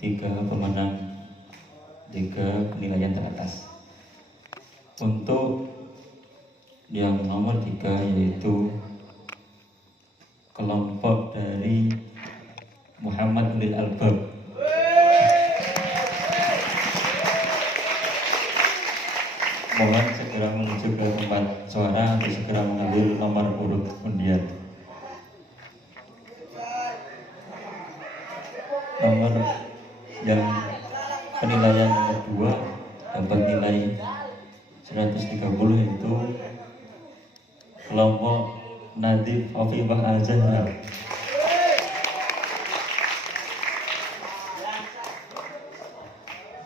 3 pemenang 3 penilaian teratas. Untuk yang nomor 3 yaitu kelompok dari Muhammad Ulil Albab. Mohon segera menuju ke tempat suara untuk segera mengambil nomor urut undian. Nomor yang penilaian kedua dapat nilai 130 itu kelompok Nadif Afifah Al-Zahra.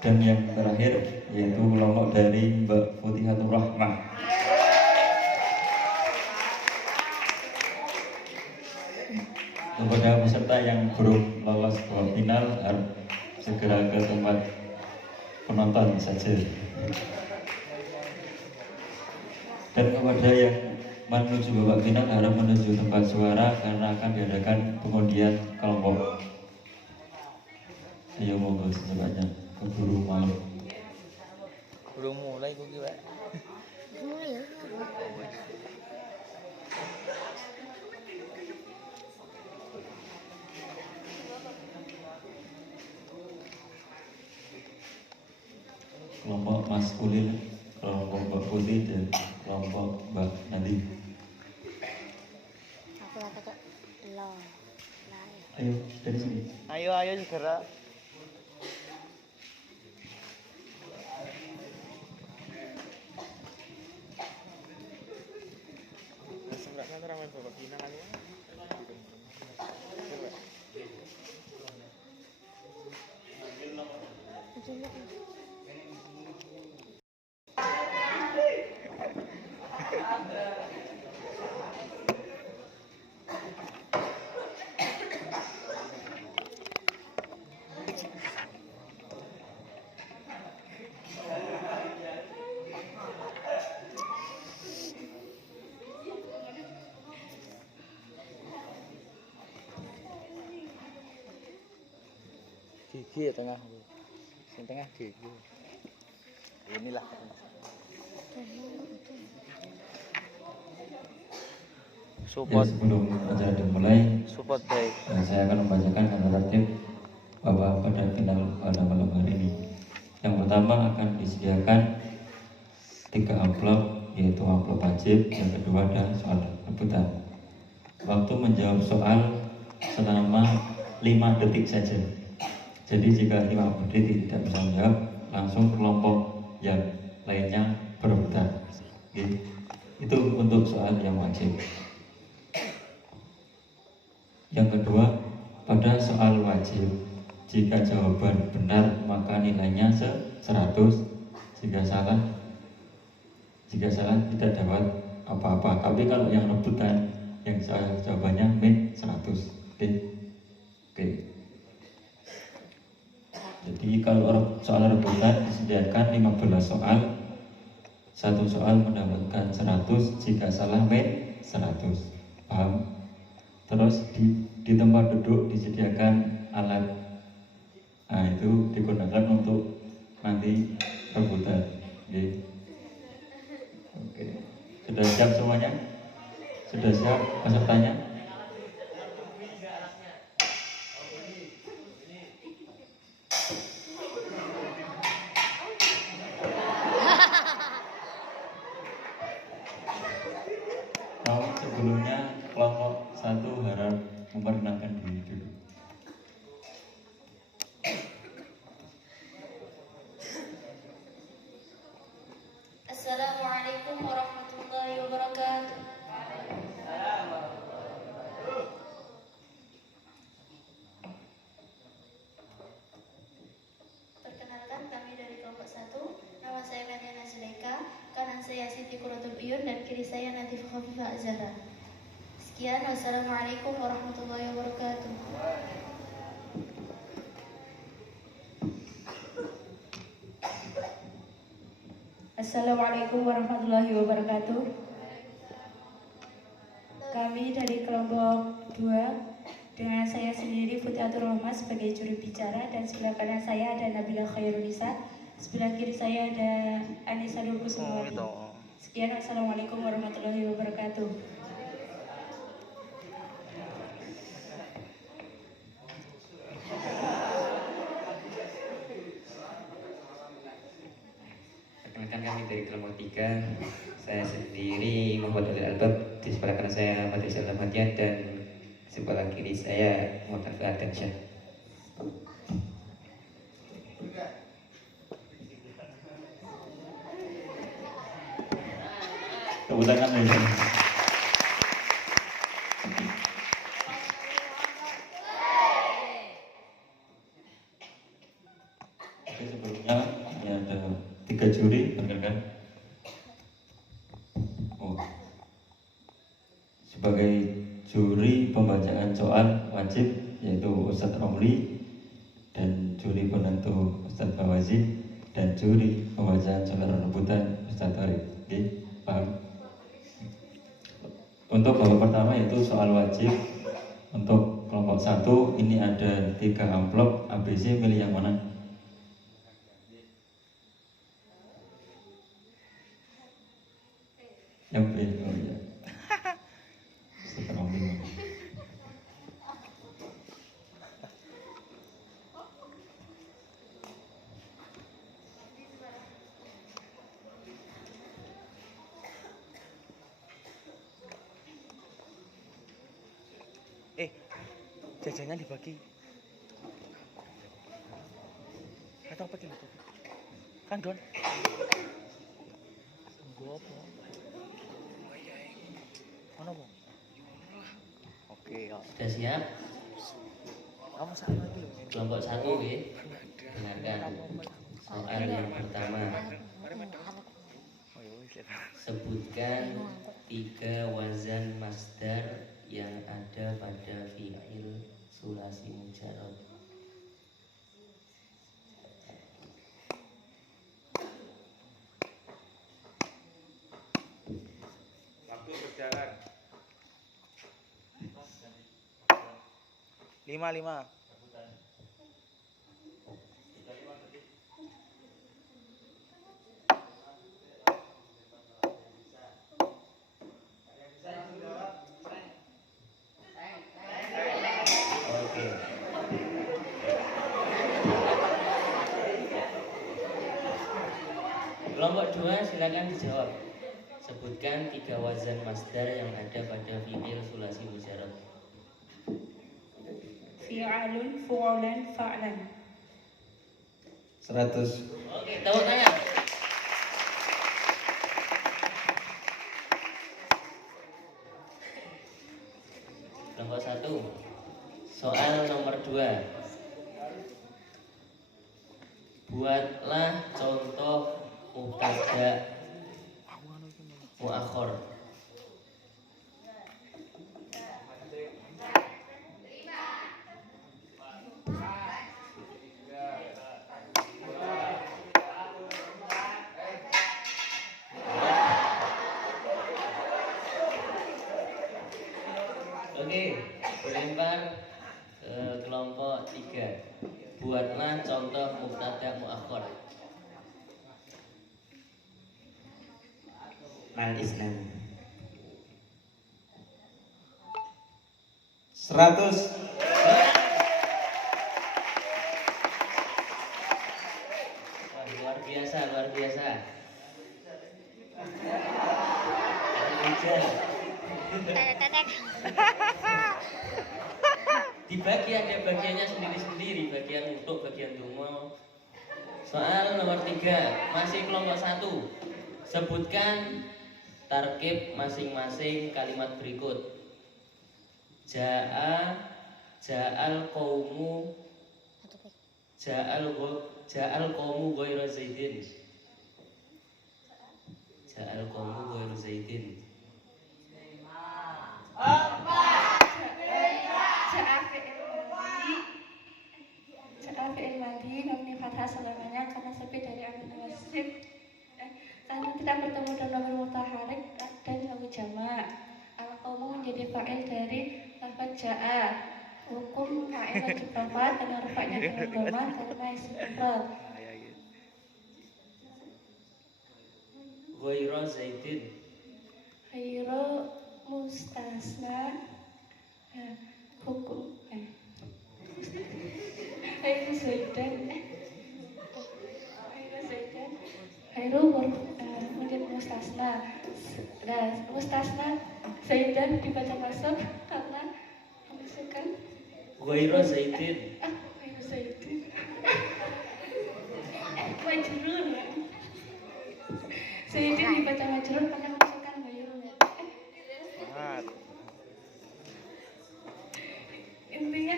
Dan yang terakhir yaitu kelompok dari Mbak Futihatul Rahmah. Kepada peserta yang belum lolos ke final harus segera ke tempat penonton saja. Dan kepada yang menuju babak final harus menuju tempat suara karena akan diadakan pengundian kelompok. Ayo monggo secepatnya, keburu malam. Belum mulai kok Pak. Kelompok Mas Ulil, kelompok Mbak Putih dan kelompok Mbak Nadif. Aku lah kata lo. Ayo dari sini. Ayo segera. Sebenarnya ramai babak final kali ya. Gigi ya tengah, yang tengah gigi. Inilah. Support. Ya, sebelum acara dimulai, Support baik. Saya akan membacakan tanda tertib bahwa pada final pada malam hari ini. Yang pertama akan disediakan 3 amplop, yaitu amplop wajib. Yang kedua ada soal rebutan. Waktu menjawab soal selama 5 detik saja. Jadi jika 5 detik tidak bisa menjawab, langsung kelompok yang lainnya berebutan. Itu untuk soal yang wajib. Yang kedua, pada soal wajib, jika jawaban benar maka nilainya 100. Jika salah tidak dapat apa-apa. Tapi kalau yang rebutan, yang jawabannya min 100. Oke. Jadi kalau soal rebutan disediakan 15 soal. Satu soal mendapatkan 100, jika salah min 100. Paham? Terus di tempat duduk disediakan alat. Nah, itu digunakan untuk nanti rebutan. Oke. Sudah siap semuanya? Sudah siap pesertanya? Sebelumnya kelompok 1 harap memperkenalkan diri dulu. Assalamualaikum warahmatullahi wabarakatuh. Perkenalkan, kami dari kelompok 1. Nama saya Mariana Zulaika, kanan saya Siti Quratul Uyun dan kiri saya Nadif Afifah Al-Zahra. Sekian, wassalamualaikum warahmatullahi wabarakatuh. Assalamualaikum warahmatullahi wabarakatuh. Kami dari kelompok 2, Dengan saya sendiri Putri Rohmah sebagai juru bicara, dan sebelah kanan saya ada Nabila Khairunisa, sebelah kiri saya ada Anissa Lubusmawati. Sekian, wassalamualaikum warahmatullahi wabarakatuh. Perkenalkan kami dari kelompok 3. Saya sendiri Muhammad Ali Albab. Di sebelah kanan saya Patricia Lamatian dan sebelah kiri saya Muhammad Fuad Syah. Tepuk tangan ya. Oke, sebelumnya ini ada 3 juri, perkenalkan. Sebagai juri pembacaan soal wajib yaitu Ustadz Romli, dan juri penentu Ustadz Bawazi, dan juri pembacaan soal rebutan Ustadz Arif. Oke, paham? Untuk babak pertama yaitu soal wajib. Untuk kelompok 1 ini ada 3 amplop ABC, milih yang mana? Yang B. Oh iya. Sekarang bingung. Jajannya dibagi. Atau apa gitu? Kan Don? Gua apa? Mana bang? Oke ya. Sudah siap? Kamu salah lagi loh. Kelompok 1 ya. Dengarkan soal yang pertama. Sebutkan 3 wazan masdar yang ada pada fi'il sulasi mujarrad. Waktu berjalan. 5. Oke. Kelompok 2 silakan dijawab. Sebutkan 3 wazan masdar yang ada pada fi'il sulasi mujarrad. Fi'alun, fu'ulan, fa'lan. 100. Oke, tepuk tangan. Kelompok 1. Soal nomor 2. Buatlah contoh mubtada muakhor. Oke, berlempar ke kelompok 3. Buatlah contoh mubtada muakhor. Al-Islam. 100. Wah, luar biasa, luar biasa. Dibagi, ada bagiannya sendiri-sendiri, bagian untuk, bagian dungo. Soal nomor 3, masih kelompok 1. Sebutkan tarkib masing-masing kalimat berikut. Ja'al qaumu ghairu zaidin. Ja'al qaumu ghairu zaidin. Ja'a fi'il madhi mabni fathah selamanya karena sepi dari amil nasib. Karena tidak bertemu dengan dhamir mutaharik dan lagu jamak. Al-qaumu menjadi fa'il dari lafaz ja'a. Hukum fa'il wajib dhamma dan rafa'nya dengan dhamma karena isim mufrad. Ya gitu. Ghaira Zaidin. Khairu mustasna hukum khairu zaidan khairu mungkin mustasna. Nah, mustasna zaidan dibaca masuk karena memasukkan Ghaira Zaidin. khairu zaidan majrur. Zaidan dibaca majrur karena memasukkan khairu. Semangat. Intinya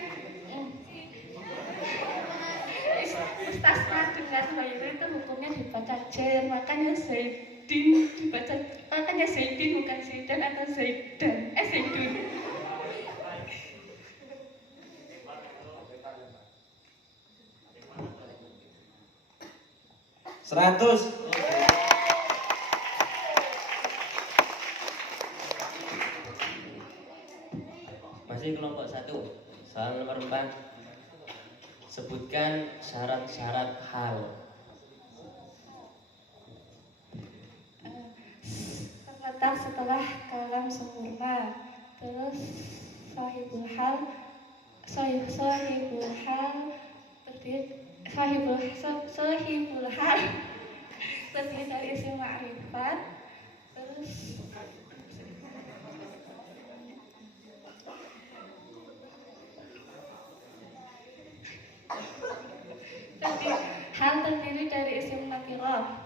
mustasna dengan khairu itu hukumnya dibaca jar, makanya zaidin dibaca, makanya zaidin bukan zaidan atau zaidan, zaidun. Seratus. Masih kelompok 1. Soal nomor 4. Sebutkan syarat-syarat hal. Terletak setelah kalam sempurna. Terus sahibul hal terdiri sahibul hal terdiri dari isim ma'rifat. Terus hal terdiri dari isim nakirah.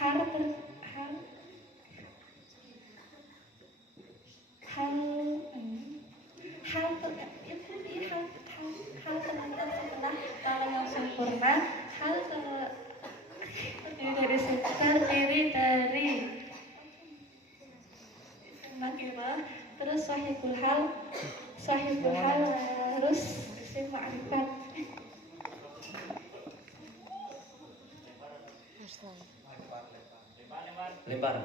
Hal terletak setelah kalam yang sempurna. Hal terdiri dari nakirah. Terus sahibul hal harus isim ma'rifat. Lempar.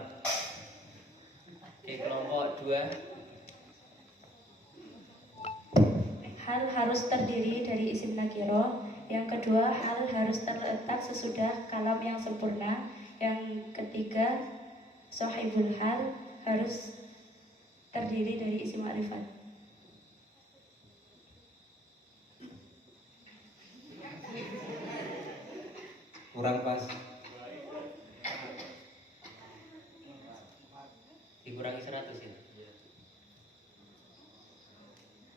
Oke, kelompok 2. Hal harus terdiri dari isim nakiro. Yang kedua, hal harus terletak sesudah kalam yang sempurna. Yang ketiga, sahibul hal harus terdiri dari isim ma'rifat. Kurang pas. Dikurangi 100 ya.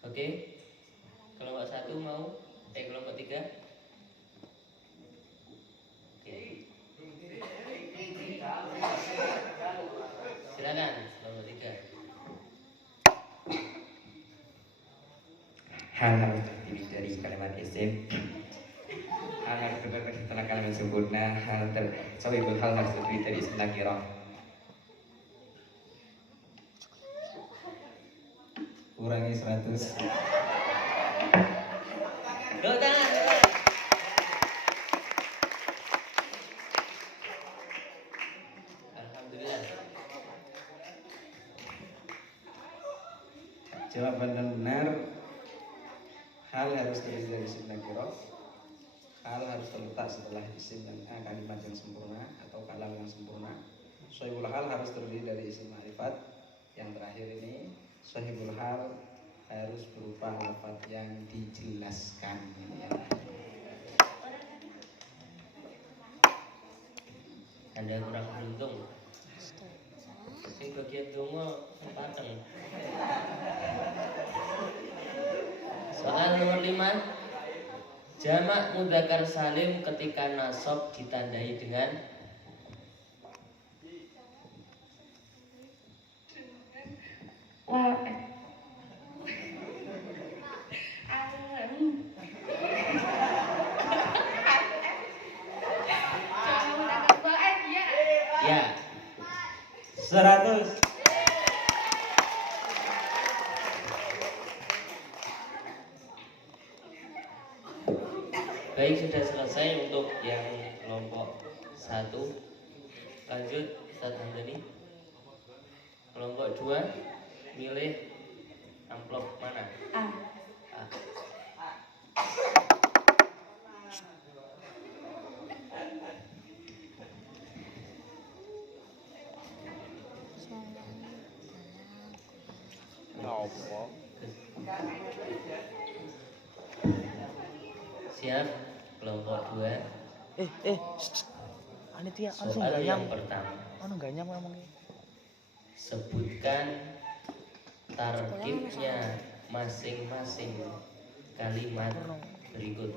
Oke. Kelompok 1 mau? Kelompok 3. Oke. Silakan kelompok 3. Hal harus terdiri dari kalimat isim. Hal harus terletak setelah kalimat sempurna. Sahibul hal harus terdiri dari isim nakirah. Kurangi 100. Tepuk tangan. Alhamdulillah. Jawaban yang benar, hal harus terdiri dari isim nakirah. Hal harus terletak setelah isim dan kalimat yang sempurna atau kalam yang sempurna. Sahibul hal harus terdiri dari isim ma'rifat. Yang terakhir ini, sahibul hal harus berupa lafaz yang dijelaskan. Ya. Anda kurang beruntung. Sing bagian dongo pateng. Soal nomor 5. Jamak mudzakkar salim ketika nasab ditandai dengan ya 100. Baik, sudah selesai untuk yang kelompok 1. Lanjut Ustaz Hamdani. Kelompok 2 milih amplop mana? A. A. Siap, kelompok 2. Panitia, anu sing Soal ganyang. yang pertama. Anu ganyang ngomongnya. Sebutkan tarkibnya masing-masing kalimat berikut.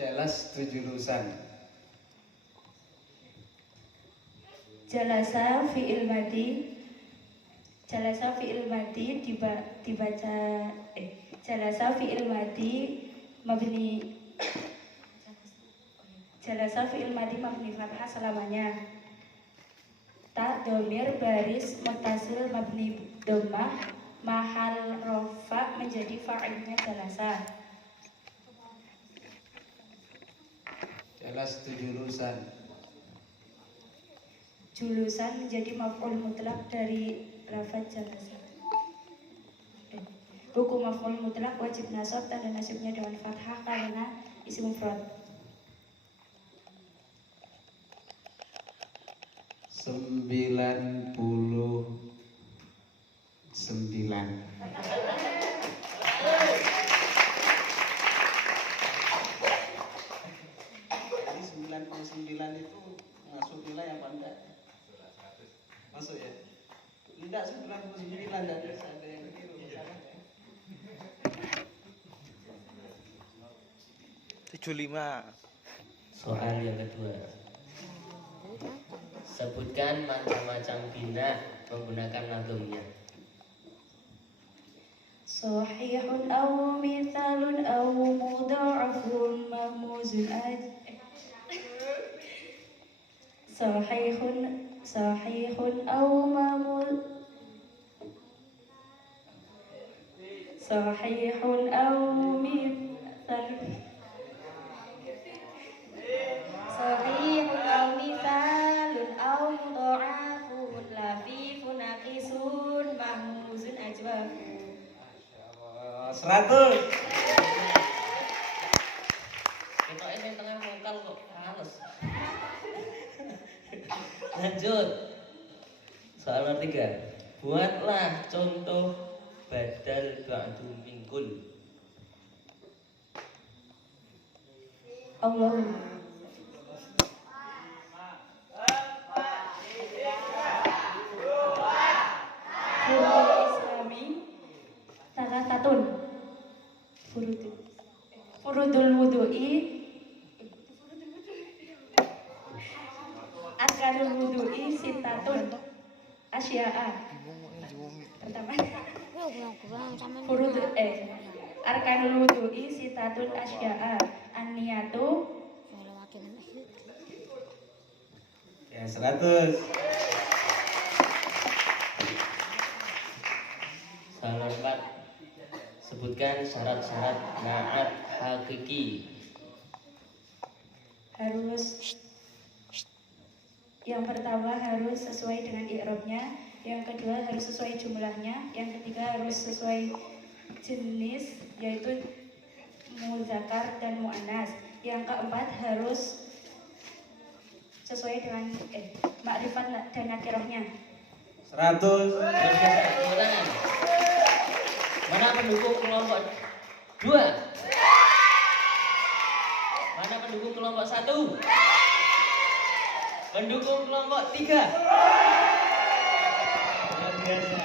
Jelas 7 lulusan. Jalasa fi'il madi. Jalasa fi'il madi dibaca jalasa fi'il madi mabni. Jalasa fi'il madi mabni fathah selamanya. Ta domir baris muttasil mabni dhammah mahal rofa menjadi fa'ilnya jalasa. Jelas 7 lulusan. Julusan menjadi maf'ul mutlak dari lafaz jalasa. Hukum maf'ul mutlak wajib nasab tanda nasibnya dengan fathah karena isim mufrad. 99. Jadi 99 itu masuk nilai apa enggak? Masuk ya? Enggak, 99 dan ada yang keliru salah ya. 75. Soal yang kedua. Sebutkan macam-macam bina menggunakan nadumnya. Sahihun aw mithalun aw mudha'afun mamuzun Sahihun aw mamuz Sahihun aw mithalun Sahihun aw mithalun aw mudha'afun lafifun naqisun mahmuzun ajwafun. 100. Kita yang tengah vokal kok halus. Lanjut. Soal nomor 3. Buatlah contoh badal ba'du mingkul. Allahumma Furudul Islami Salatatun Furudul wudu'i Arkanul wudu'i Sitatun Asya'a. Pertama Furudul Arkanul wudu'i Sitatun Asya'a. An-niyatu. Ya, 100. Soal nomor 4. Sebutkan syarat-syarat na'at hakiki. Harus yang pertama harus sesuai dengan i'rabnya, yang kedua harus sesuai jumlahnya, yang ketiga harus sesuai jenis yaitu muzakkar dan muannas, yang keempat harus sesuai dengan makrifat dan nakirahnya. 100. Tepuk tangan. Mana pendukung kelompok 2? Mana pendukung kelompok 1? Pendukung kelompok 3? Luar biasa.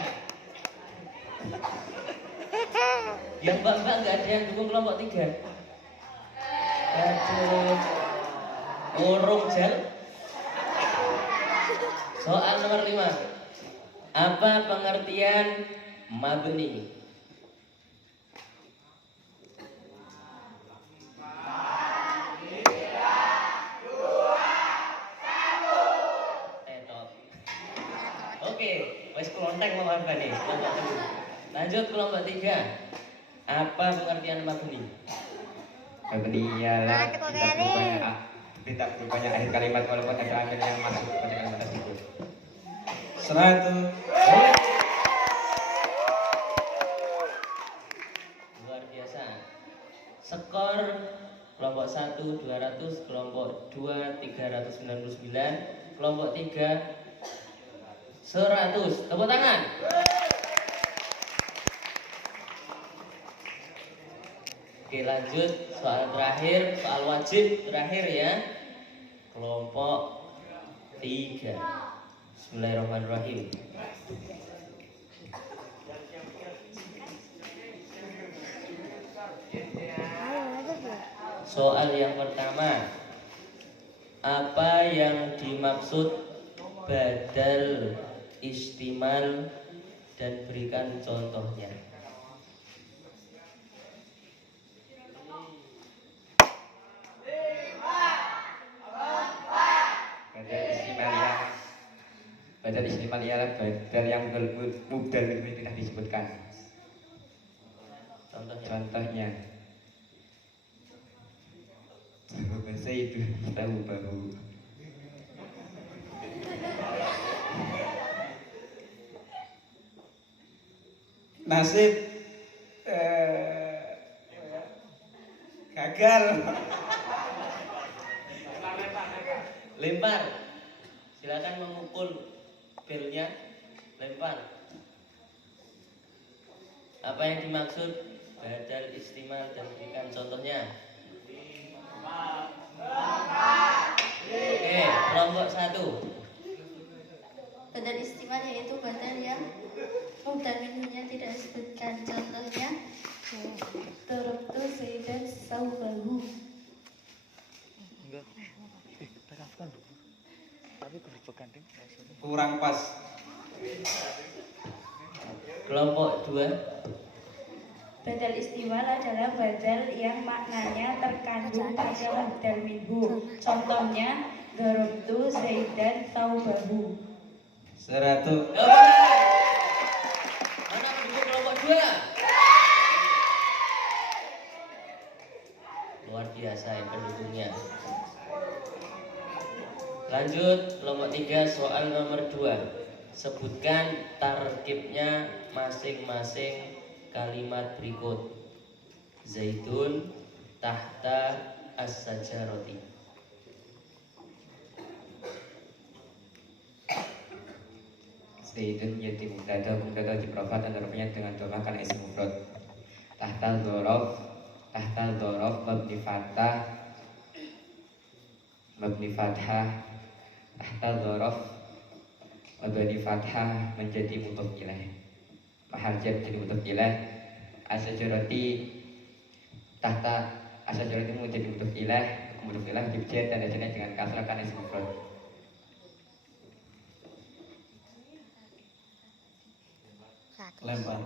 Yang mbak-mbak nggak ada yang dukung kelompok 3? Aduh, urung jel. Soal nomor 5. Apa pengertian mabni? Oke, wes kelontek mau apa nih? Lanjut kelompok 3. Apa pengertian mabni? Mabni ialah tidak berubahnya akhir kalimat walaupun ada amil yang masuk pada kalimat tersebut. 100. Luar biasa. Skor kelompok 1 200, kelompok 2 399, kelompok 3 100. Tepuk tangan. Oke, lanjut soal terakhir, soal wajib terakhir ya. Kelompok 3. Bismillahirrahmanirrahim. Soal yang pertama, apa yang dimaksud badal istimal dan berikan contohnya. Badal istimal ialah badal yang mubdal itu tidak disebutkan. Contohnya bahasa itu tahu baru. Nasib gagal. Lempar. Silakan memukul belnya. Lempar. Apa yang dimaksud badal istimal dan berikan contohnya? Oke, kelompok 1. Badal istimal yaitu badal yang mubdal minhunya tidak disebutkan. Contohnya darabtu Zaidan saubahu. Enggak. Pegang dulu. Tapi kalau dipegang ding, Kurang pas. Kelompok 2. Badal istimal adalah badal yang maknanya terkandung pada mubdal minhu. Contohnya darabtu Zaidan saubahu. 100. Mana pendukung kelompok 2? Luar biasa ya pendukungnya. Lanjut kelompok 3, soal nomor 2. Sebutkan tarkibnya masing-masing kalimat berikut. Zaidun tahta as-sajarati. Zaidun jadi mubtada diperofat dan rupanya dengan domah karena isim mufrad. Tahta dzorof mabni fathah tahta dzorof mabni fathah menjadi mudhof ilaih. Mahal jar menjadi mudhof ilaih. Asyajarati tahta asyajarati menjadi mudhof ilaih. Mudhof ilaih dijar dan adanya dengan kasrah karena isim mufrad. Lempar.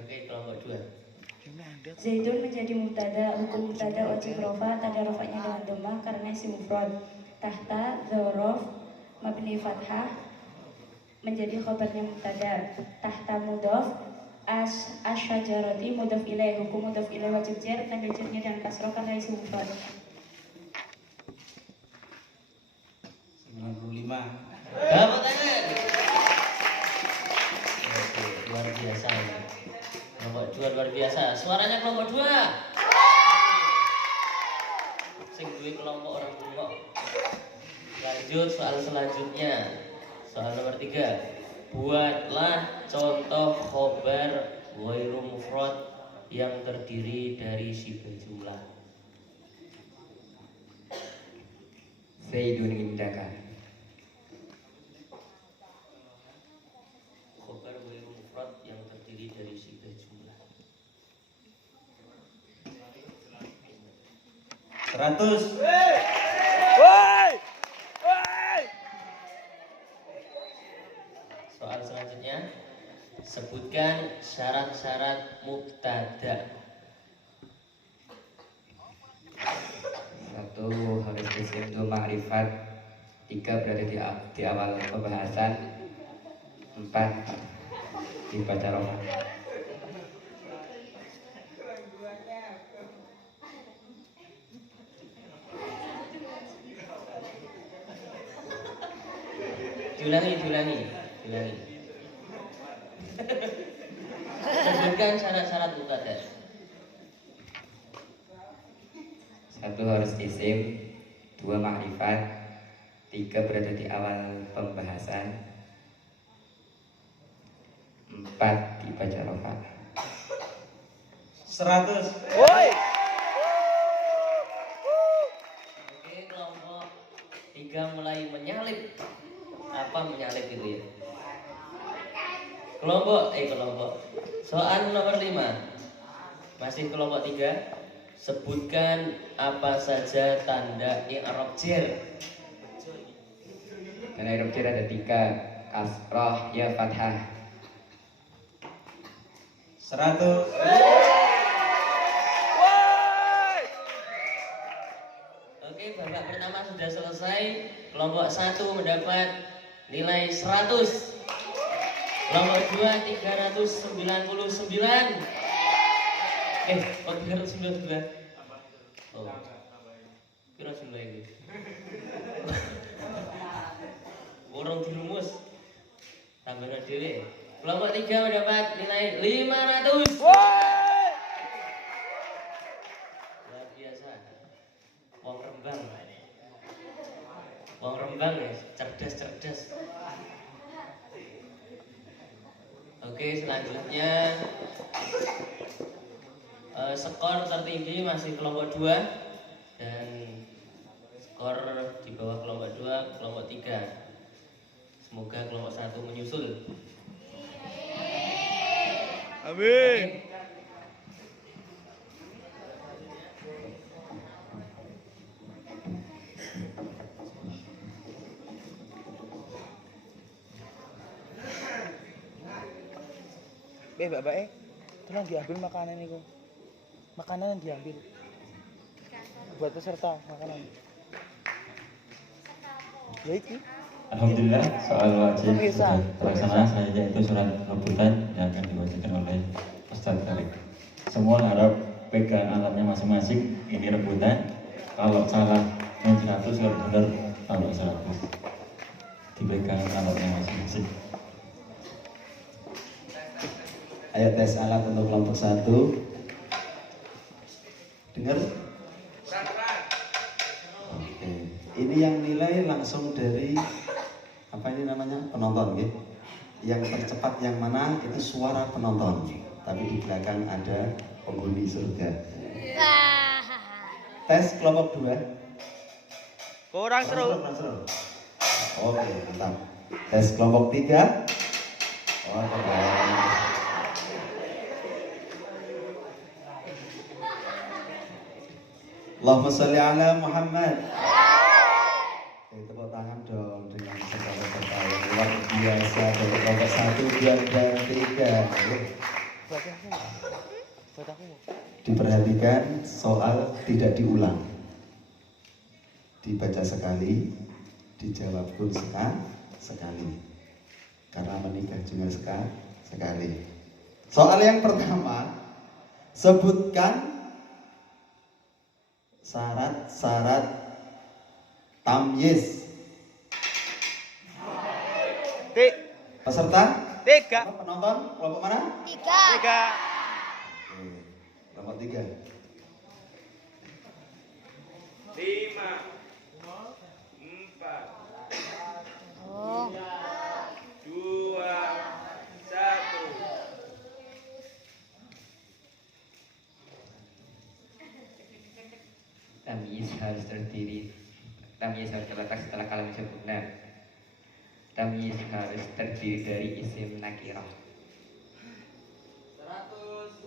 Oke, kelompok 2. Zaidun menjadi mubtada, hukum mubtada wajib rofa, tanda rofanya dengan dhammah karena isim mufrad. Tahta dzorof mabni fathah menjadi khabarnya mubtada. Tahta mudhof asyajarati mudhof ilaih, hukum mudhof ilaih wajib jar, tanda jarnya dengan kasroh karena isim mufrad. 95. Tepuk tangan. Oke, luar biasa ini. Kelompok 2 luar biasa. Suaranya kelompok 2. Sing duwe kelompok orang bengok. Lanjut soal selanjutnya. Soal nomor 3. Buatlah contoh khobar ghairu mufrad yang terdiri dari sifat jumlah. Zaidun indaka. Khobar ghairu mufrad yang terdiri dari sifat jumlah. 100. Soal selanjutnya, sebutkan syarat-syarat mubtada. 1 harus isim itu ma'rifat 3 berada di awal pembahasan, 4 dibaca roh. Diulangi. Sebutkan syarat-syarat mubtada. 1 harus isim, 2 makrifat, 3 berada di awal pembahasan, 4 dibaca rofa. 100. Woi. Oke, kelompok 3 mulai menyalip. Apa menyalip itu ya? Kelompok. Soal nomor 5. Masih kelompok 3. Sebutkan apa saja tanda i'rab jar. Tanda i'rab jar ada 3, kasroh, ya fathah. 100. Oke, babak pertama sudah selesai. Kelompok 1 mendapat nilai 100. Kelompok 2 399. 399. Oh. Kira jumlah ini. Orang dirumus. Tambah dhewe. Kelompok 3 mendapat nilai 500. Luar biasa. Wong Rembang ya, cerdas. Oke, selanjutnya skor tertinggi masih kelompok 2 dan skor di bawah kelompok 2 kelompok 3. Semoga kelompok 1 menyusul. Amin. Mbak, tolong diambil makanan itu. Makanan yang diambil. Buat peserta makanan. Ya itu. Alhamdulillah, soal wajib sudah terlaksana. Selanjutnya itu surat rebutan yang akan dibacakan oleh Ustaz Karim. Semua harap pegang alatnya masing-masing. Ini rebutan. Kalau salah main 100, kalau benar kalau 100. Dipegang alatnya masing-masing. Ayo tes alat untuk kelompok 1. Dengar? Oke. Ini yang nilai langsung dari apa ini namanya? Penonton, ya. Yang tercepat yang mana itu suara penonton. Tapi di belakang ada penghuni surga. Tes kelompok 2. Kurang seru. Oke, mantap. Tes kelompok 3. Oh, keren. Allahumma sholli ala Muhammad. Tepuk tangan dong dengan peserta yang luar biasa dari kelompok 1, 2, dan 3. Buat aku. Diperhatikan, soal tidak diulang. Dibaca sekali, dijawab pun sekali. Karena menikah juga sekali. Soal yang pertama, sebutkan syarat-syarat tamyiz. Peserta? 3. Penonton? Kelompok mana? 3. Kelompok 3. 5. 4. 2. 1. Tamyiz harus terdiri. Tamyiz harus terletak setelah kalimat sempurna. Tamyiz harus terdiri dari isim nakirah. 100.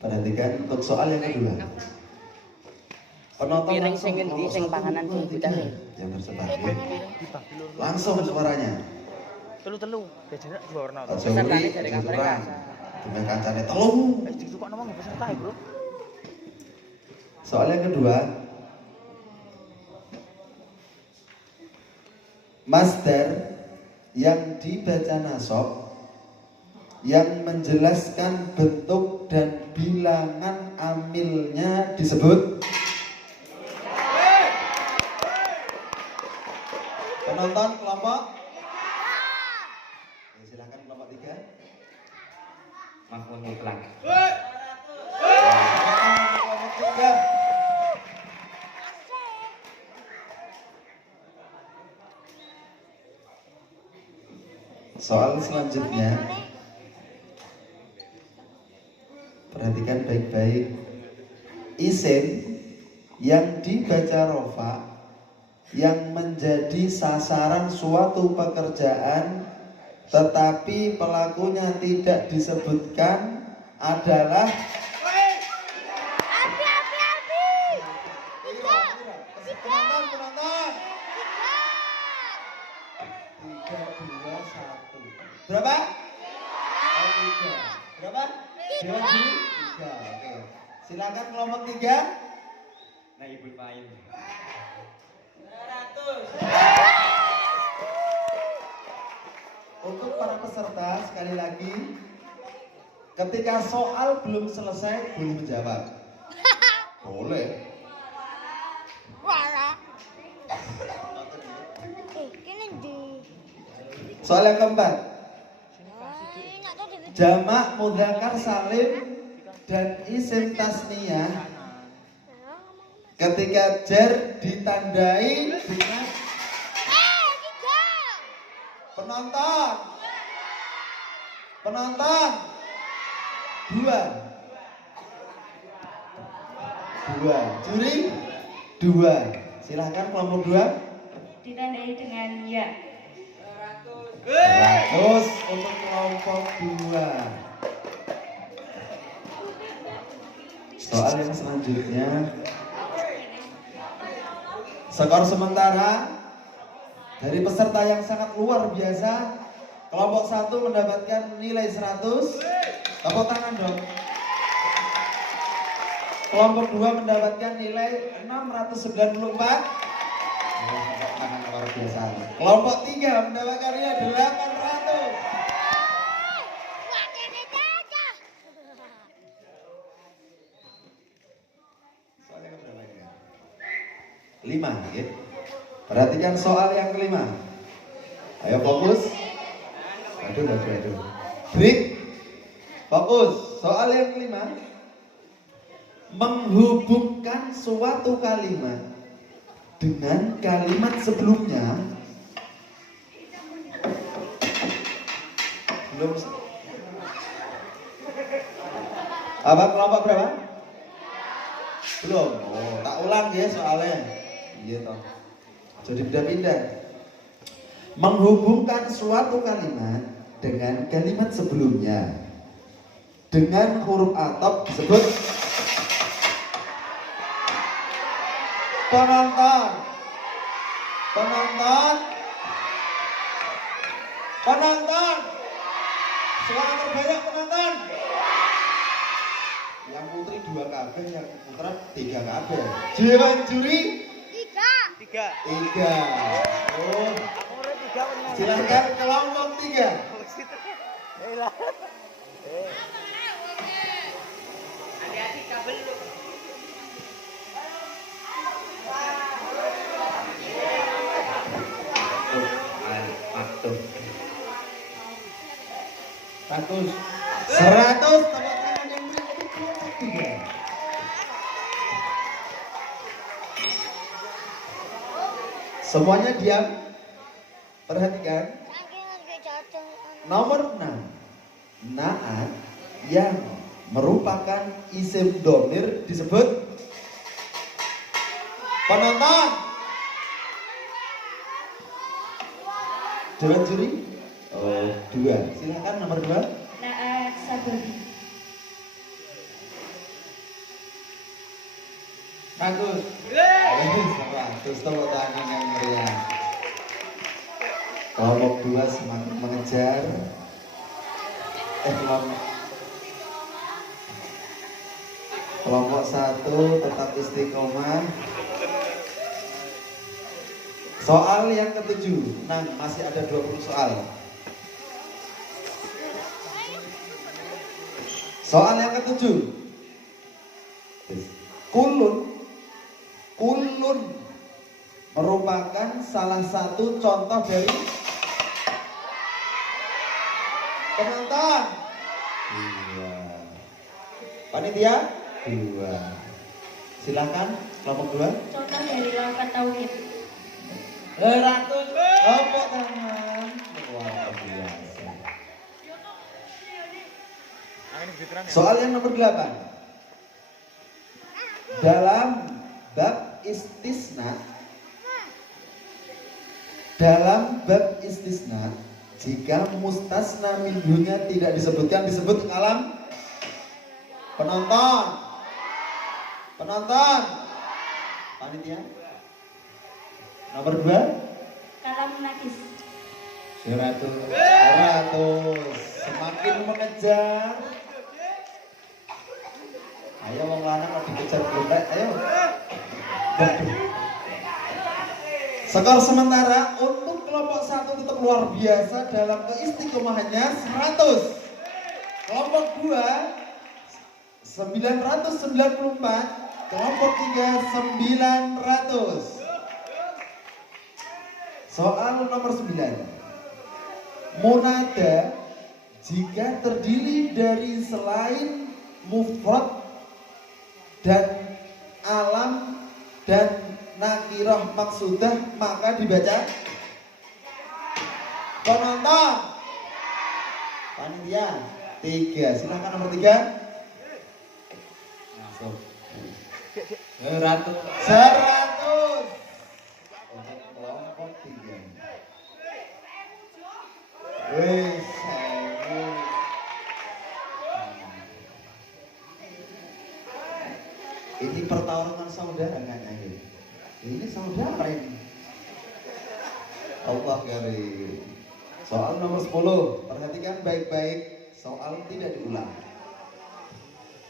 Perhatikan untuk soal yang kedua. Penonton Piring langsung sing endi sing panganan sing tiga budal. yang tersebar. Ya. Langsung suaranya. Telu. Biasanya dua warna. Pak Zohri, Pesertanya dari Aziz mereka. Urang. Demi kancane telu. Itu kok ngomong peserta ya, Bro? Soal yang kedua, masdar yang dibaca nasab yang menjelaskan bentuk dan bilangan amilnya disebut. Penonton kelompok? Ya, silakan kelompok 3. Maf'ul mutlak. Kelompok 3. Soal selanjutnya, perhatikan baik-baik. Isim yang dibaca rofa yang menjadi sasaran suatu pekerjaan tetapi pelakunya tidak disebutkan adalah penonton. 3, 2, 1. Berapa? 3. Berapa? Dewan Juri? 3. Oke. Silakan kelompok 3. Naibul fa'il. Untuk para peserta sekali lagi, ketika soal belum selesai boleh menjawab. Boleh. Soal yang keempat, jamak mudzakkar salim dan isim tasniyah ketika jar ditandai dengan penonton. 2. Juri 2. Silahkan kelompok 2. Ditandai dengan ya. 100 untuk kelompok 2. Soal yang selanjutnya, skor sementara dari peserta yang sangat luar biasa. Kelompok 1 mendapatkan nilai 100. Tepuk tangan dong. Kelompok 2 mendapatkan nilai 694. Tepuk tangan luar biasa. Kelompok 3 mendapatkan nilai 800. Soal yang berapa ini? 5, ya. Perhatikan soal yang kelima. Ayo fokus. Aduh. Break. Fokus. Soal yang kelima. Menghubungkan suatu kalimat dengan kalimat sebelumnya. Belum. Apa kelompok berapa? Belum. Oh, tak ulang ya soalnya. Iya toh. Jadi pindah-pindah. Menghubungkan suatu kalimat dengan kalimat sebelumnya dengan huruf atop disebut. Penonton. Suara terbanyak penonton. Yang putri 2 KB, yang putra 3 KB. Dewan juri 3. 3. Oh, Aku udah 3 benar. silakan kelompok 3. Hati-hati kabel lu. Maktub. 100. 100 tepuk tangan yang beri untuk kelompok 3. Semuanya diam. Perhatikan. Nomor 6. Naat yang merupakan isim domir disebut. Penonton. Dewan juri? Oh, 2. Silakan nomor 2. Naat saburi. Bagus. 100 tepuk tangan yang meriah. Kelompok 2 semakin mengejar. Kelompok 1 tetap istiqomah. Soal yang ke-7. Nah, masih ada 20 soal. Soal yang ke-7. Kulun merupakan salah satu contoh dari penonton. 2. Panitia 2. Silakan kelompok 2. Contoh dari lafaz tauhid. 100. Kelompok tangan. Luar biasa. Soal yang nomor 8. Dalam bab istisna, jika mustasna minhunya tidak disebutkan, disebut kalam penonton. Panitia. Nomor 2. Kalam nakis. 100. Semakin mengejar. Ayo wong lanang kok dikejar blek, ayo. Skor sementara untuk kelompok 1 tetap luar biasa dalam keistiqomahannya 100. Kelompok 2 994, kelompok 3 900. Soal nomor 9. Munada jika terdiri dari selain mufrad dan alam dan nakirah maksudah maka dibaca penonton. Panitia 3. Silakan nomor 3. Masuk. 100. Untuk kelompok 3. Wih, ini pertarungan saudara kan ini? Ini saudara ini. Allah karim. Soal nomor 10. Perhatikan baik-baik. Soal tidak diulang.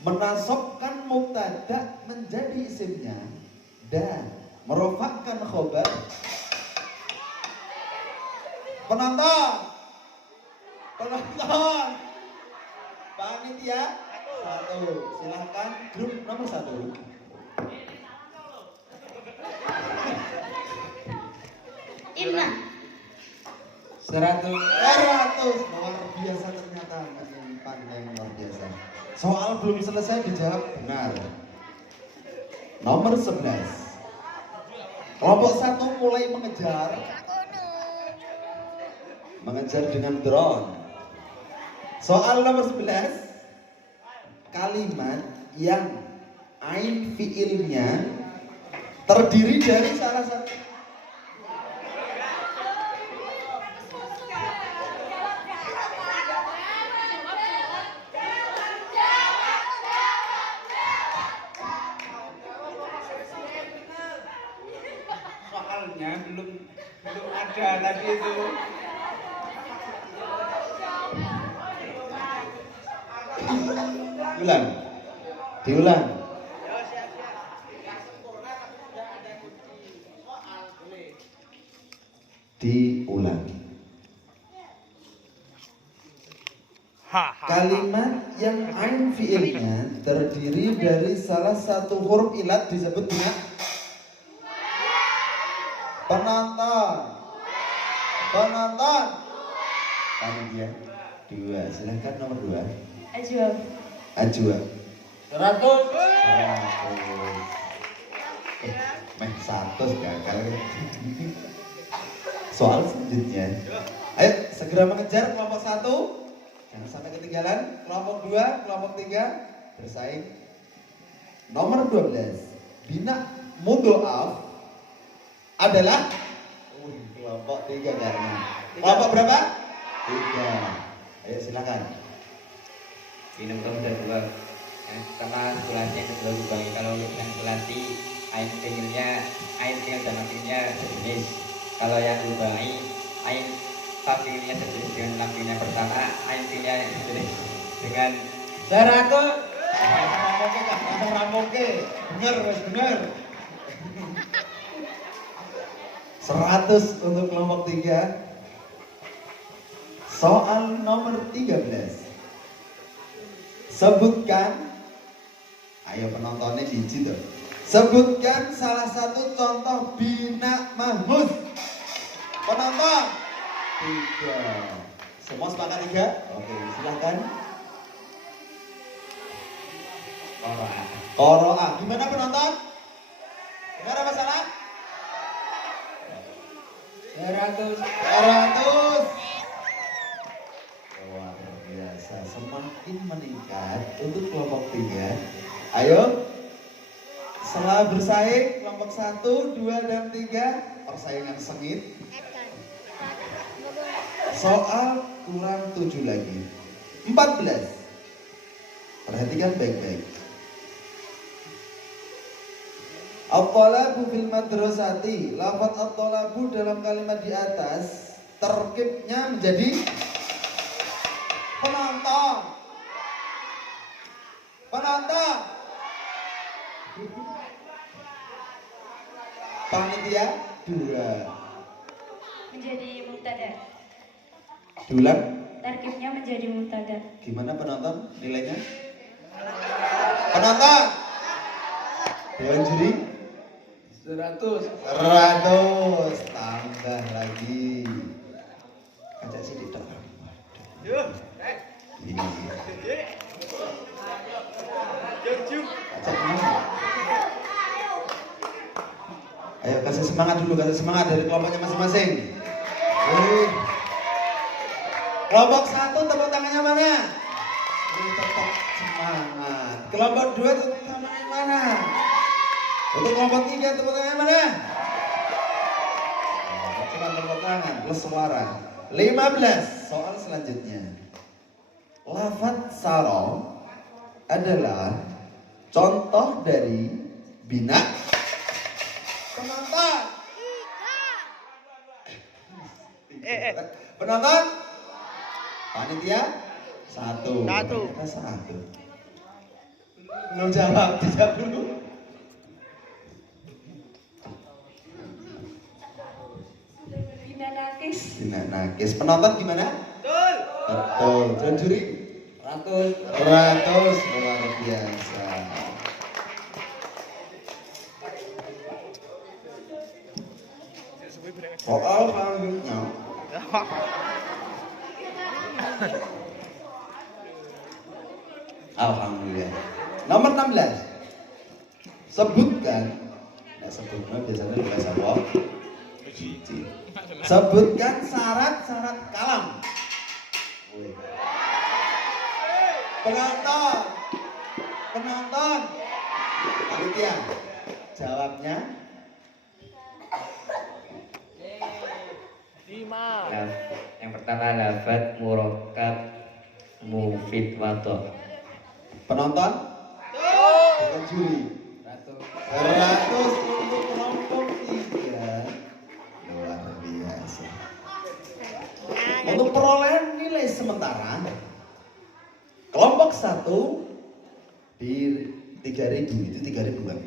Menasabkan mubtada menjadi isimnya dan merofakkan khobar. Penonton. Panitia 1. Silahkan grup nomor 1. 100. Luar biasa ternyata. Pandai luar biasa. Soal belum selesai dijawab benar. Nomor 11. Kelompok 1 mulai mengejar dengan drone. Soal nomor 11. Kalimat yang ain fiilnya terdiri dari salah satu soalnya belum ada tadi itu. Diulang. Kalimat yang ain fiilnya terdiri dari salah satu huruf ilat disebut dengan penonton. Panitia 2. Silahkan nomor 2. Ajwa 100. Meh 100 gagal. Soal selanjutnya. Ayo segera mengejar kelompok 1. Jangan sampai ketinggalan. Kelompok 2, kelompok 3 bersaing. Nomor 12. Bina mudhoaf adalah kelompok 3 kayaknya. Kelompok berapa? 3. Ayo silakan. Ini nomor 2. Karena sulasi yang kedua dibangi. Kalau yang sulasi ain tinggalnya dan lampinya sejenis. Kalau yang dibangi ain lampinya sejenis dengan lampinya pertama, ain tinggalnya sejenis dengan 100. langsung rampoke. Bener, wes bener. 100 untuk kelompok 3. Soal nomor 13. Sebutkan, ayo penontonnya biji tuh. Sebutkan salah satu contoh bina mahmud. Penonton 3. Semua sepakat 3? Oke, silahkan. Qoro'a. Gimana penonton? Benar apa salah? 100. Luar biasa, semakin meningkat untuk kelompok 3. Ayo, setelah bersaing kelompok 1, 2, dan 3, persaingan sengit. Soal kurang 7 lagi. 14. Perhatikan baik-baik. At-talabu fil madrasati. Lafaz at-talabu dalam kalimat di atas terkibnya menjadi penonton. Penonton. Panitia 2. Menjadi mubtada. Diulang. Tarkibnya menjadi mubtada. Gimana penonton nilainya? Penonton. Dewan juri 100. 100. Tambah lagi. Ajak sini dong. Ini. Ajak mana? Ayo kasih semangat dari kelompoknya masing-masing. Kelompok 1 tepuk tangannya mana? Tetap semangat. Kelompok 2 tepuk tangannya mana? Untuk kelompok 3 tepuk tangannya mana? Cuma tepuk tangan plus suara. 15. Soal selanjutnya. Lafaz saro adalah contoh dari bina penonton. Penonton? Panitia? 1. Ternyata 1. Belum jawab, dijawab dulu. Bina nakis. Bina nakis. Penonton gimana? Betul. Dan juri? 100. 100. Luar biasa. Soal selanjutnya. Alhamdulillah. Nomor 16. Sebutkan. Nah, sebutnya biasanya bahasa apa? Sebutkan syarat-syarat kalam. Penonton. Panitia. Jawabnya. Yang pertama lafaz murakkab mufid wato. Penonton? Dengan juri. 100 untuk kelompok 3. Luar biasa. Untuk perolehan nilai sementara kelompok 1 di 3.000, itu 3.000 kan?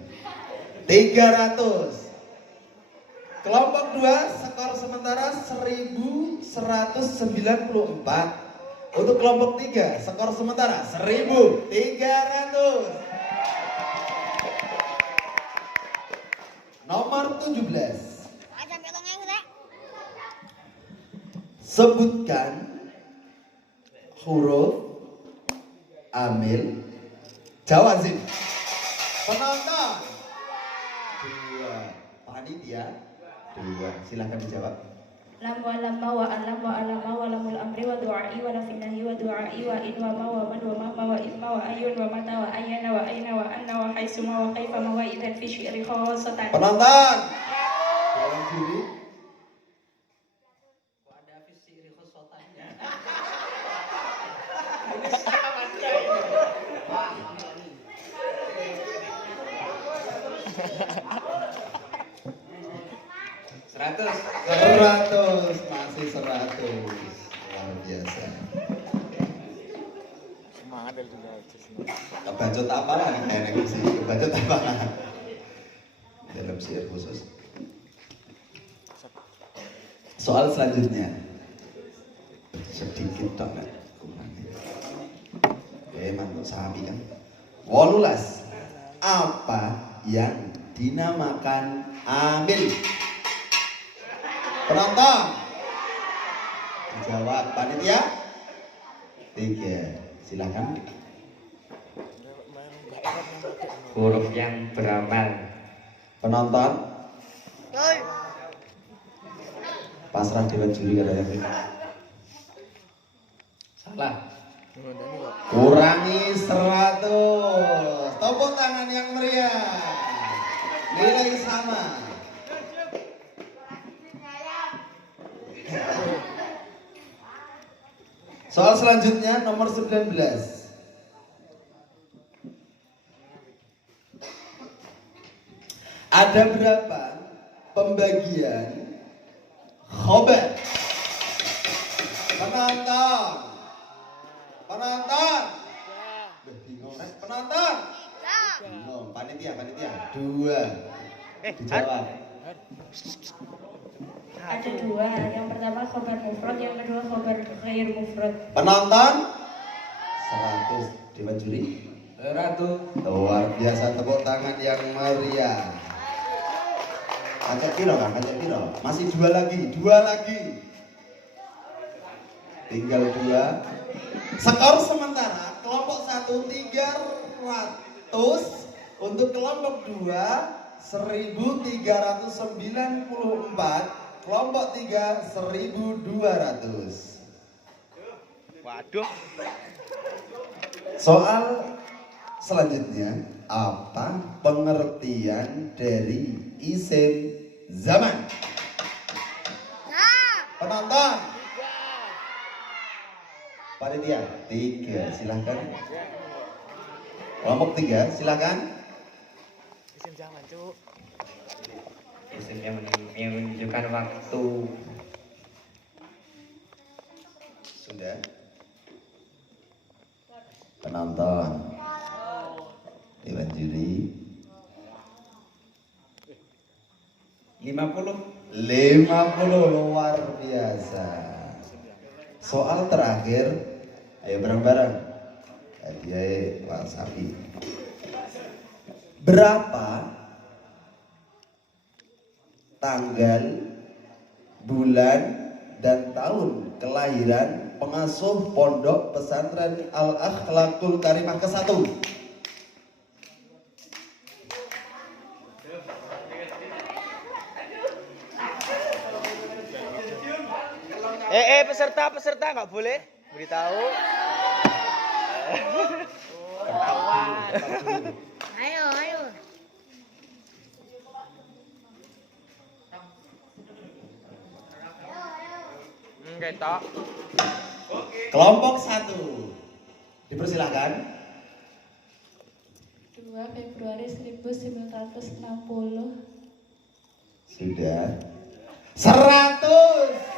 300. Kelompok 2 skor sementara 1194. Untuk kelompok 3 skor sementara 1300. Nomor 17. Sebutkan huruf amil jawazim. Penonton 2. Panitia 2. Silahkan dijawab. Lam wa lamma wa alam wa alama wa lamul amri wa du'ai wa lafinahi wa du'ai wa in wa ma wa man wa mahma wa isma wa ayun wa mata wa ayana wa aina wa anna wa haisuma wa kaifa ma wa idan fi syi'ri khawasatan. Penonton Dewan juri. Ada visi khosotannya. Seratus. 100. Masih 100. Luar biasa. Semangat dari dunia. Kebacut apa lah enak sih, kebacut apa lah. Dalam sihir khusus. Soal selanjutnya. Sedikit dong kan. Mantap sahabi kan. 18. Apa yang dinamakan amil? Penonton. Jawab panitia. 3. Silakan. Huruf yang beramal. Penonton. Pasrah dewan juri katanya. Salah. Kurangi 100. Tepuk tangan yang meriah. Nilai sama. Soal selanjutnya nomor 19. Ada berapa pembagian khobar? Penonton. Penonton. Bingung kan? Penonton. Bingung. Panitia. 2. Dijawab. Ada 2. Yang pertama khobar mufrad, yang kedua khobar ghair mufrad. Penonton 100. Dewan juri 100. luar biasa, tepuk tangan yang meriah. Kancek piro kan? Kancek piro? Masih 2 lagi. Tinggal 2. Skor sementara kelompok 1 300, untuk kelompok 2 1394, kelompok 3 1200. Waduh. Soal selanjutnya, apa pengertian dari isim zaman? Penonton. Panitia 3, silahkan. Kelompok 3, silahkan. Isim zaman, Cuk. Isim yang menunjukkan waktu. Sudah. Penonton. Dewan juri 50. 50, luar biasa. Soal terakhir, ayo bareng-bareng. Hadiah Pak Sapi. Berapa tanggal, bulan, dan tahun kelahiran pengasuh Pondok Pesantren Al-Akhlaqul Karimah ke-1? Peserta nggak boleh beritahu. Ketahuan. Ayo. Ketok. Kelompok 1, dipersilakan. 2 Februari 1960. Sudah. 100.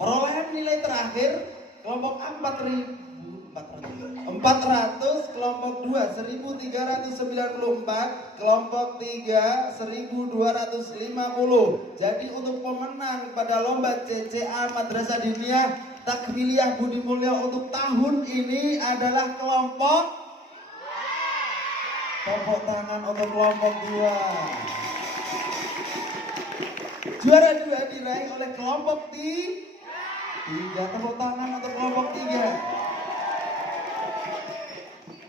Perolehan nilai terakhir kelompok A 400, kelompok 2 1394, kelompok 3 1250. Jadi untuk pemenang pada lomba CCA Madrasah Diniyah Takmiliyah Budi Mulya untuk tahun ini adalah kelompok. Tepuk tangan untuk kelompok 2. Juara 2 diraih oleh kelompok 3. Tepuk tangan untuk kelompok 3.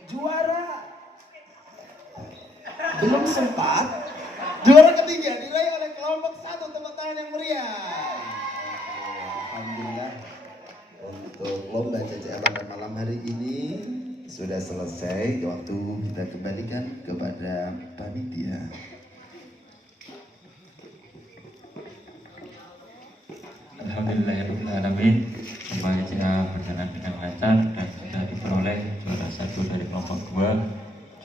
Juara belum sempat. Juara ketiga diraih oleh kelompok 1. Tepuk tangan yang meriah. Alhamdulillah, untuk lomba CCA pada malam hari ini sudah selesai. Waktu kita kembalikan kepada panitia. Alhamdulillahirrahmanirrahim. Lomba CCA berjalan dengan lancar dan sudah diperoleh juara 1 dari kelompok 2,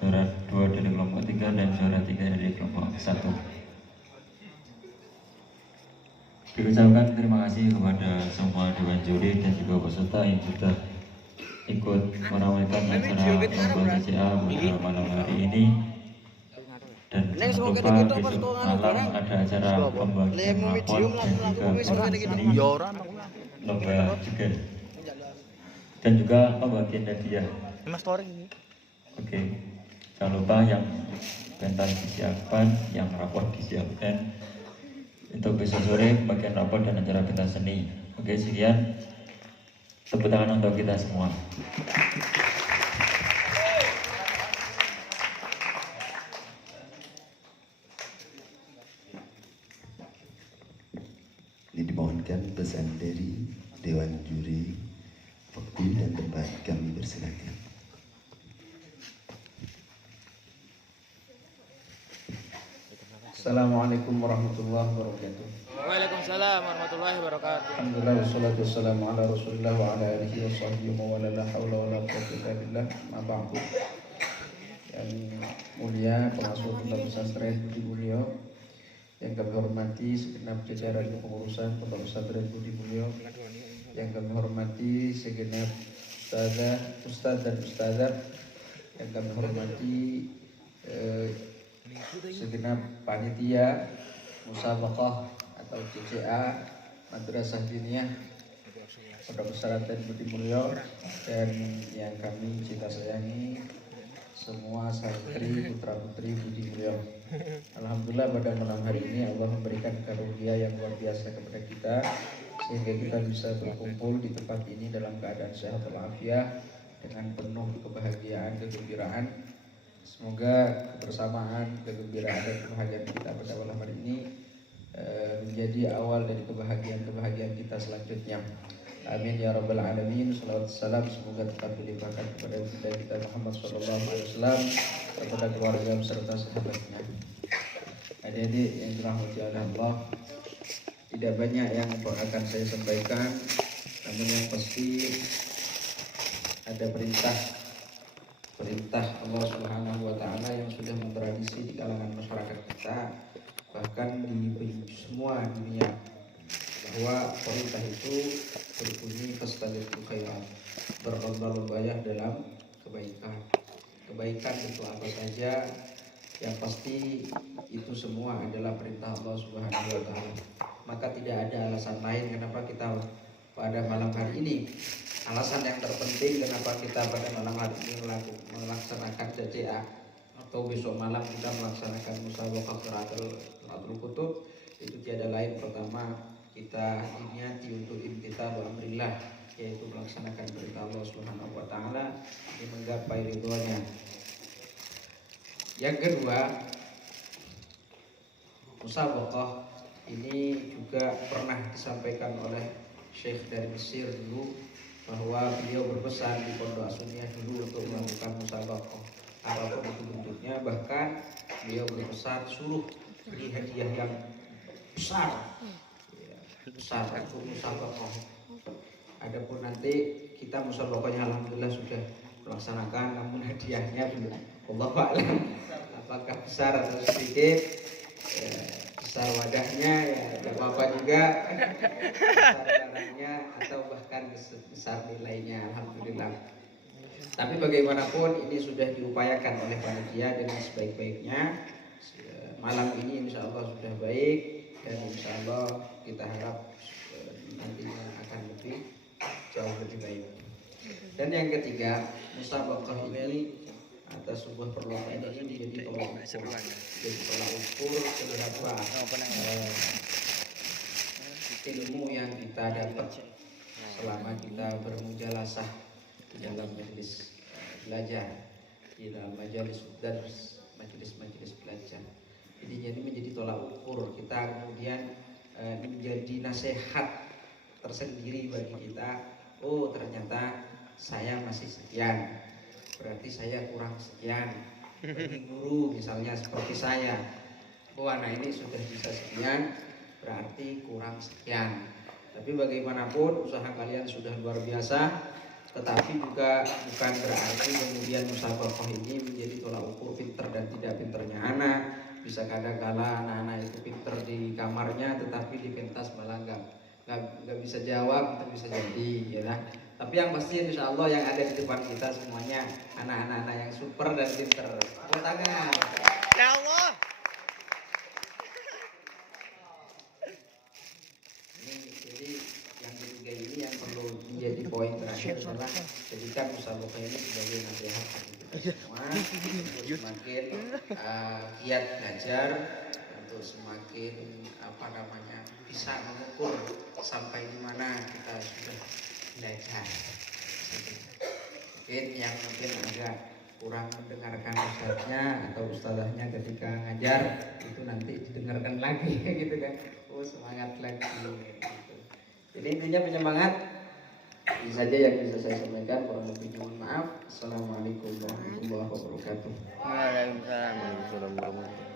juara 2 dari kelompok 3, dan juara 3 dari kelompok 1. Diucapkan terima kasih kepada semua dewan juri dan juga peserta yang sudah ikut meramaikan acara lomba CCA pada malam hari ini. Dan jangan lupa besok malam ada acara pembagian rapor dan juga ini lomba juga, dan juga pembagian hadiah. Mas story ini. Oke, jangan lupa yang pentas disiapkan, yang rapor disiapkan untuk besok sore pembagian rapor dan acara pentas seni. Oke, sekian, tepuk tangan untuk kita semua. Ini dimohonkan pesan dari Dewan Juri, waktu dan tempat kami bersilakan. Assalamualaikum warahmatullahi wabarakatuh. Waalaikumsalam warahmatullahi wabarakatuh. Alhamdulillah wassalatu wassalamu ala Rasulillah wa ala alihi wa sahbihi wa wala la haula wa la quwwata illa billah. Ma ba'du. Yang mulia pengasuh Pondok Pesantren Budi Mulyo, yang kami hormati segenap jajaran kepengurusan Pondok Pesantren Budi Mulyo, yang kami hormati segenap ustaz dan ustazah, yang kami hormati segenap panitia musabaqah atau CCA Madrasah Diniyah Pondok Pesantren Budi Mulyo, dan yang kami cinta sayangi semua santri putra putri Budi Mulyo. Alhamdulillah pada malam hari ini Allah memberikan karunia yang luar biasa kepada kita, sehingga kita bisa berkumpul di tempat ini dalam keadaan sehat walafiat dengan penuh kebahagiaan, kegembiraan. Semoga kebersamaan, kegembiraan dan kebahagiaan kita pada malam hari ini menjadi awal dari kebahagiaan kita selanjutnya. Amin ya rabbal alamin. Salawat salam semoga tetap dilimpahkan kepada kita Muhammad SAW, kepada keluarga beserta sahabatnya. Adik-adik yang dirahmati Allah, tidak banyak yang akan saya sampaikan, namun yang pasti ada perintah Allah Subhanahu wa taala yang sudah mentradisi di kalangan masyarakat kita, bahkan di semua dunia, bahwa perintah itu berbunyi fastabiqul khairat, berlomba-lombalah dalam kebaikan. Kebaikan itu apa saja, yang pasti itu semua adalah perintah Allah Subhanahu wa taala. Maka tidak ada alasan lain kenapa kita pada malam hari ini, alasan yang terpenting kenapa kita pada malam hari ini melaksanakan CCA atau besok malam kita melaksanakan musabaqah qiraatul kutub, itu tiada lain, pertama kita niati untuk imtithal amrillah, yaitu melaksanakan perintah Allah Subhanahu wa taala ini menggapai ridhonya. Yang kedua, musabaqah ini juga pernah disampaikan oleh Syekh dari Mesir dulu, bahwa beliau berpesan di Pondok As-Sunniyah dulu untuk melakukan musabaqah apapun itu bentuknya. Bahkan beliau berpesan suruh beri hadiah yang besar untuk musabaqah. Adapun nanti kita musabaqahnya alhamdulillah sudah melaksanakan, namun hadiahnya belum. Wallahu a'lam apakah besar atau sedikit, besar wadahnya ya tidak apa-apa juga, besar barangnya atau bahkan besar nilainya, alhamdulillah. Tapi bagaimanapun ini sudah diupayakan oleh panitia dengan sebaik-baiknya. Malam ini insya Allah sudah baik, dan insya Allah kita harap nantinya akan jauh lebih baik. Dan yang ketiga, musabaqah ini atas sebuah perlombaan ini menjadi tolak ukur seberapa ilmu yang kita dapat selama kita bermujalasah di dalam majelis belajar, di dalam majelis belajar. Jadi menjadi tolak ukur kita, kemudian menjadi nasihat tersendiri bagi kita. Oh, ternyata saya masih sekian, berarti saya kurang sekian. Bagi guru misalnya seperti saya, oh anak ini sudah bisa sekian, berarti kurang sekian. Tapi bagaimanapun usaha kalian sudah luar biasa, tetapi juga bukan berarti kemudian musabaqah ini menjadi tolak ukur pinter dan tidak pinternya anak. Bisa kadang-kala anak-anak itu pinter di kamarnya, tetapi di pentas malah nggak bisa jawab itu bisa jadi ya lah. Tapi yang pasti insya Allah yang ada di depan kita semuanya anak-anak yang super dan pinter. Tepuk tangan. Ya Allah. Jadi yang ketiga ini yang perlu menjadi poin terakhir adalah jadikan musabaqah ini sebagai nasihat bagi kita semua untuk semakin giat belajar, untuk semakin bisa mengukur sampai di mana kita sudah belajar. Mungkin yang agak kurang mendengarkan ustadznya atau ustadzahnya ketika ngajar itu nanti didengarkan lagi gitu kan. Oh semangat lagi gitu. Jadi intinya penyemangat. Ini saja yang bisa saya sampaikan, kurang lebih mohon maaf. Assalamualaikum warahmatullahi wabarakatuh. Waalaikumsalam warahmatullahi wabarakatuh.